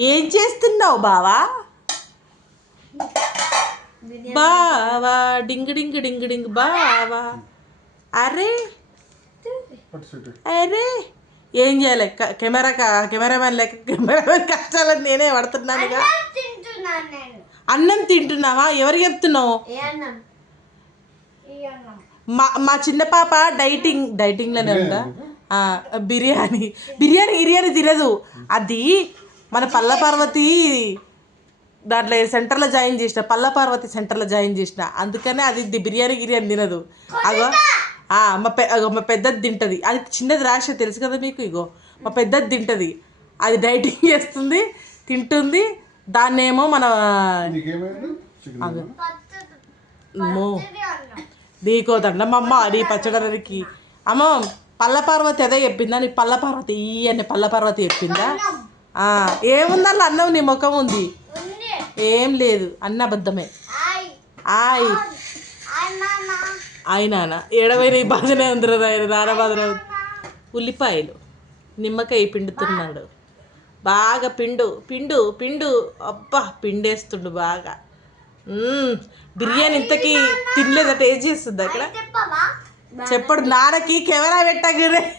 ఏం చేస్తున్నావు బావా? బావా డింగ్ డింగ్ డింగ్ డింగ్ బావా. అరే అరే ఏం చేయాలి? కెమెరా క- కెమెరామెన్ లెక్క కెమెరామెన్ కష్టాలని నేనే పడుతున్నానుగా. అన్నం తింటున్నావా? ఎవరు చెప్తున్నావు? ఏ అన్నం? ఈ అన్నం. మా మా చిన్న పాప డైటింగ్ డైటింగ్లోనే ఉందా? ఆ, బిర్యానీ. బిర్యానీ బిర్యానీ తినదు. అది మన పల్ల పార్వతి దాంట్లో సెంటర్లో జాయిన్ చేసిన పల్ల పార్వతి సెంటర్లో జాయిన్ చేసిన. అందుకనే అది బిర్యానీ గిర్యానీ తినదు. అగో మా పె మా పెద్దది తింటుంది. అది చిన్నది రాశ తెలుసు కదా మీకు ఇగో? మా పెద్దది తింటుంది. అది డైటింగ్ చేస్తుంది తింటుంది. దాన్నేమో మన నీకో దండమమ్మ నీ పచ్చడానికి అమ్మ పల్ల పార్వతి అదే చెప్పిందా? నీ పల్ల పార్వతి ఈ అని పల్ల పార్వతి చెప్పిందా? ఏముందల్లా అన్నం నీ ముఖం ఉంది? ఏం లేదు అన్న అబద్ధమే. ఆయ్. ఆయ్. ఆయ్ నాన్న. ఆయనాన ఏడవైన ఈ బాధనే ఉంది ఆయన నాన్న బాధనే ఉంది. ఉల్లిపాయలు. నిమ్మకాయ పిండుతున్నాడు. బాగా పిండు పిండు పిండు. అబ్బా పిండేస్తుండు బాగా. బిర్యానీ ఇంతకీ తినలేదా? టేస్ట్ చేస్తుంది అక్కడ? చెప్పడు. నాన్నకి కెమెరా పెట్టగానే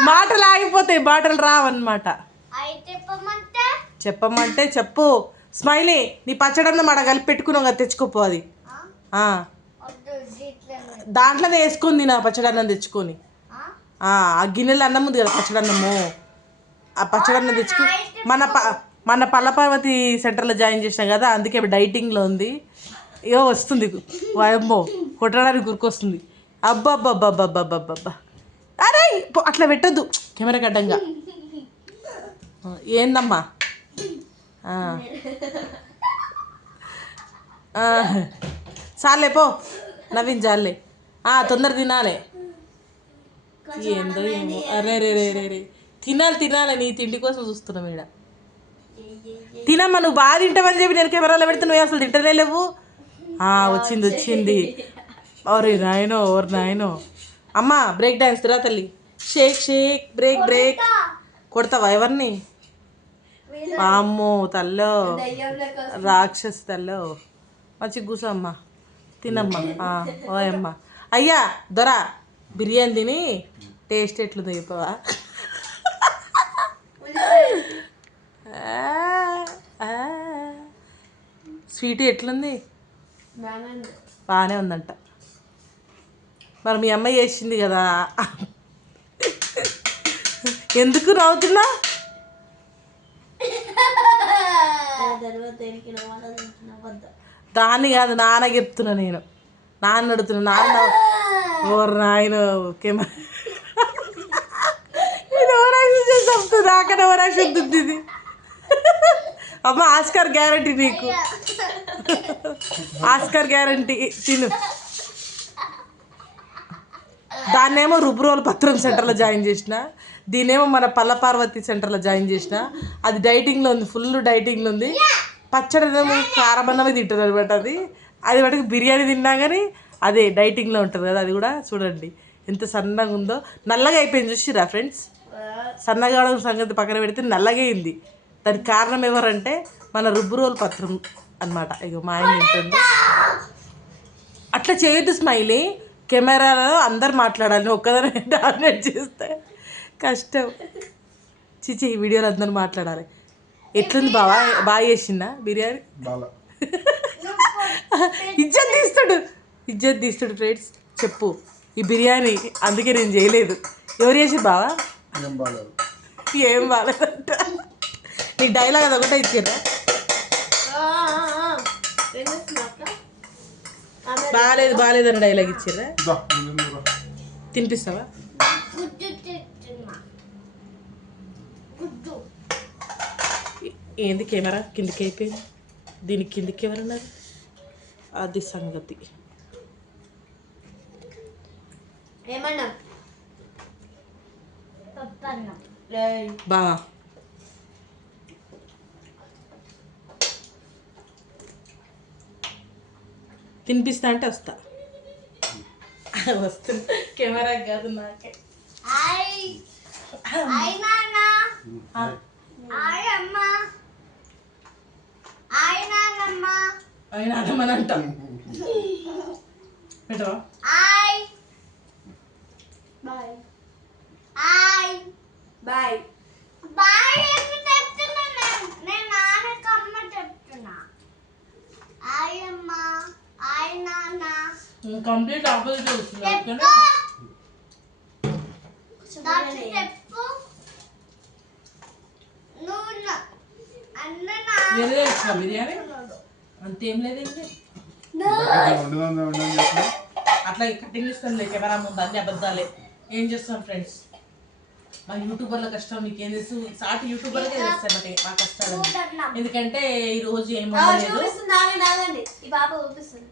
మాటలు ఆగిపోతాయి మాటలు రావన్నమాట. చెప్పమంటే చెప్పు. స్మైలీ నీ పచ్చడన్న మాట కలిపి పెట్టుకున్నావు కదా తెచ్చుకోపో అది. దాంట్లోనే వేసుకుంది నా పచ్చడన్నం తెచ్చుకొని. ఆ? గిన్నెలో అన్నం ఉంది కదా పచ్చడన్నము. ఆ పచ్చడన్నం తెచ్చుకో. మన ప మన పల్లపార్వతి సెంటర్లో జాయిన్ చేసినాం కదా అందుకే డైటింగ్లో ఉంది. ఏవో వస్తుంది వాయమ్మో కొట్టడానికి గురికొస్తుంది. అబ్బబ్బబ్బబ్బబ్బబ్బబ్బా అరే పో, అట్లా పెట్టొద్దు. కెమెరా గడ్డంగా ఏందమ్మా. చాలే పో. నవీన్ చాలే ఆ, తొందర తినాలి. ఏందో ఏమో. అరే రే రే రే రే తినాలి తినాలి. నీ తిండి కోసం చూస్తున్నాం ఈడ తినమ్మా నువ్వు బాగా తింటావని చెప్పి నేను కెమెరాలో పెడితే నువ్వు అసలు తింటనే లేవు. ఆ, వచ్చింది వచ్చింది. ఓరే నాయనో ఓరు నాయనో. అమ్మా బ్రేక్ డాన్స్ తిరా తల్లి. షేక్ షేక్ బ్రేక్ బ్రేక్ కొడతావా ఎవరిని? అమ్మో తల్లో. రాక్షసి తల్లో. మంచి కూసమ్మా. తినమ్మా. ఓయమ్మా అయ్యా దొర. బిర్యానీ తిని టేస్ట్ ఎట్లుందో చెప్పవా? స్వీట్ ఎట్లుంది? బాగానే ఉందంట. మరి మీ అమ్మ చేసింది కదా. ఎందుకు నవ్వుతున్నా దాన్ని కాదు నాన్న చెప్తున్నా నేను. నాన్న అడుగుతున్నా నాన్న ఓర్ నాయన కెమెరా ఇది ఓరాక్షన్ చేసి చెప్తుంది ఓరాక్షన్ ఇది. అమ్మ ఆస్కార్ గ్యారంటీ నీకు. ఆస్కార్ గ్యారంటీ తిను. దాన్నేమో రుబ్రోల్ పత్రం సెంటర్లో జాయిన్ చేసిన దీనేమో మన పల్లపార్వతి సెంటర్లో జాయిన్ చేసిన. అది డైటింగ్లో ఉంది ఫుల్ డైటింగ్లో ఉంది. పచ్చడి ఏమో కారమన్నమే తింటుంది అనమాట అది. అది వాటికి బిర్యానీ తిన్నా కానీ అదే డైటింగ్లో ఉంటుంది కదా అది కూడా చూడండి. ఎంత సన్నగా ఉందో. నల్లగా అయిపోయింది చూసిరా ఫ్రెండ్స్? సన్నగా సంగతి పక్కన పెడితే నల్లగా అయింది. దానికి కారణం ఎవరంటే మన రుబ్బురోలు పత్రం అన్నమాట. ఇక మా ఆయన తింటుంది అట్లా చేయొద్దు స్మైలీ. కెమెరాలో అందరు మాట్లాడాలి నువ్వు ఒక్కదానే డామినేట్ చేస్తే. కష్టం. చిచి ఈ వీడియోలో అందరు మాట్లాడాలి. ఎట్లుంది బావా? బాగా చేసిందా బిర్యానీ? బాల ఇజ్జత్ తీస్తాడు. ఇజ్జత్ తీస్తాడు ఫ్రెండ్స్. చెప్పు. ఈ బిర్యానీ అందుకే నేను చేయలేదు. ఎవరు చేసి బావా? ఏం బాగాలేదు. ఏం బాగాలేదంట. నీ డైలాగ్ అది ఒకటే ఇచ్చారా? బాగాలేదు బాగాలేదు అని డైలాగ్ ఇచ్చారా దా, నేను తిందురా. తినిపిస్తావా? ఏంది కెమెరా? కిందికి అయిపోయింది. దీనికి కిందికి ఎవరున్నారు అది సంగతి. బావా తినిపిస్తా అంటే వస్తా. వస్తుంది కెమెరా కాదు నాకే. ఆయన అదమ్మని అంటాం. పెట్టవా? బాయ్. బాయ్. కంప్లీట్ ఆపోజిట్ వస్తుంది చెప్పు ఓకేనా దాచి చెప్పు నువ్వు నా- అన్న నా వేరే తెచ్చిన బిర్యానీ అంతేం లేదండి అట్లా కటింగ్ ఇస్తాం లే కెమెరా ముందు అన్ని అబద్ధాలే ఏం చేస్తాం ఫ్రెండ్స్ మా యూట్యూబర్ల కష్టం మీకు ఏం తెలుసు? సాటి యూట్యూబర్లకే తెలుస్తాయి మాకు మా కష్టాలు. ఎందుకంటే ఈ రోజు ఏం చూపిస్తుంది ఈ పాప చూపిస్తుంది.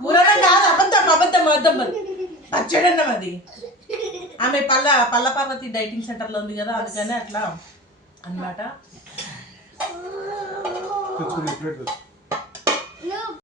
ఆ, కాదు అబద్ధం అబద్ధం అబద్ధం అది. పచ్చడి అది. ఆమె పల్ల పల్ల పార్వతి డైటింగ్ సెంటర్లో ఉంది కదా అందుకనే అట్లా అన్నమాట.